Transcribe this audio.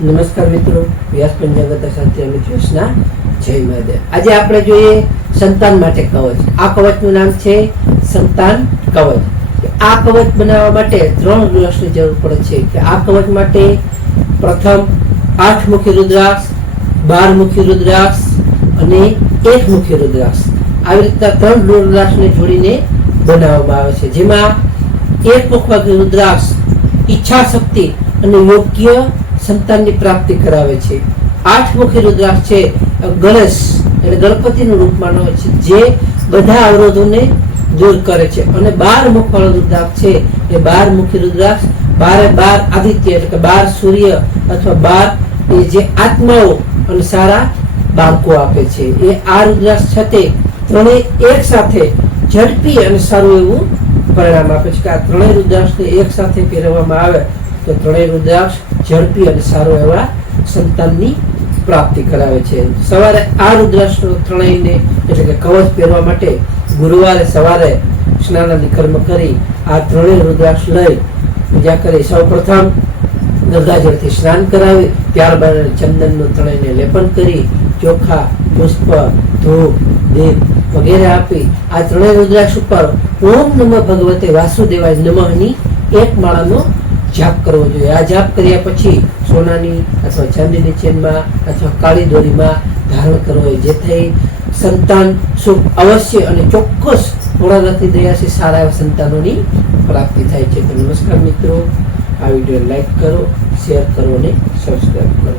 નમસ્કાર મિત્રો, વ્યાસ પંચાંગતા સાથે અમે જોશના જય મહાદેવ. આજે આપણે જોઈએ સંતાન માટે કવચ. આ કવચનું નામ છે સંતાન કવચ. આ કવચ બનાવવા માટે 3 રુદ્રાક્ષની જરૂર પડે છે. કે આ કવચ માટે પ્રથમ 8 મુખી રુદ્રાક્ષ, 12 મુખી રુદ્રાક્ષ અને 1 મુખી રુદ્રાક્ષ, આવી રીતના 3 રુદ્રાક્ષને જોડીને બનાવવામાં આવે છે. જેમાં 1 મુખી રુદ્રાક્ષ ઈચ્છા શક્તિ અને યોગ્ય સંતાનની પ્રાપ્તિ કરાવે છે. 8 મુખી રુદ્રાક્ષ છે ગણેશ એટલે ગણપતિનું રૂપ માનવામાં આવે છે, જે બધા અવરોધોને દૂર કરે છે. અને 12 મુખવાળો રુદ્રાક્ષ છે એ 12 મુખી રુદ્રાક્ષ 12 આદિત્ય એટલે કે 12 સૂર્ય અથવા 12 એ જે આત્માઓ અને સારા બાળકો આપે છે. એ આ રુદ્રાક્ષ સાથે ત્રણેય એક સાથે ઝડપી અને સારું એવું પરિણામ આપે છે. કે આ ત્રણેય રુદ્રાક્ષને એક સાથે પહેરવામાં આવે તો ત્રણેય રુદ્રાક્ષ ઝડપી અને સારો એવા સંતાનની પ્રાપ્તિ કરાવે છે. સવારે આ રુદ્રાક્ષ ત્રણેયને એટલે કે કવચ પહેરવા માટે ગુરુવારે સવારે સ્નાનાદિ કર્મ કરી આ ત્રણેય રુદ્રાક્ષ લઈ પૂજા કરી સૌપ્રથમ ગંગાજળથી સ્નાન કરાવી ત્યારબાદ ચંદનનું ત્રણેયને લેપન કરી ચોખા, પુષ્પ, ધૂપ, દીપ વગેરે આપી આ ત્રણેય રુદ્રાક્ષ ઉપર ઓમ નમઃ ભગવતે વાસુદેવાય નમઃની એક માળાનો જાપ કરવો જોઈએ. આ જાપ કર્યા પછી સોનાની અથવા ચાંદીની ચેનમાં અથવા કાળી દોરીમાં ધારણ કરવો જોઈએ, જેથી સંતાન સુખ અવશ્ય અને ચોક્કસ ભોળાનાથની દયાથી સારા એવા સંતાનોની પ્રાપ્તિ થાય છે. તો નમસ્કાર મિત્રો, આ વિડીયો લાઈક કરો, શેર કરો અને સબસ્ક્રાઈબ કરો.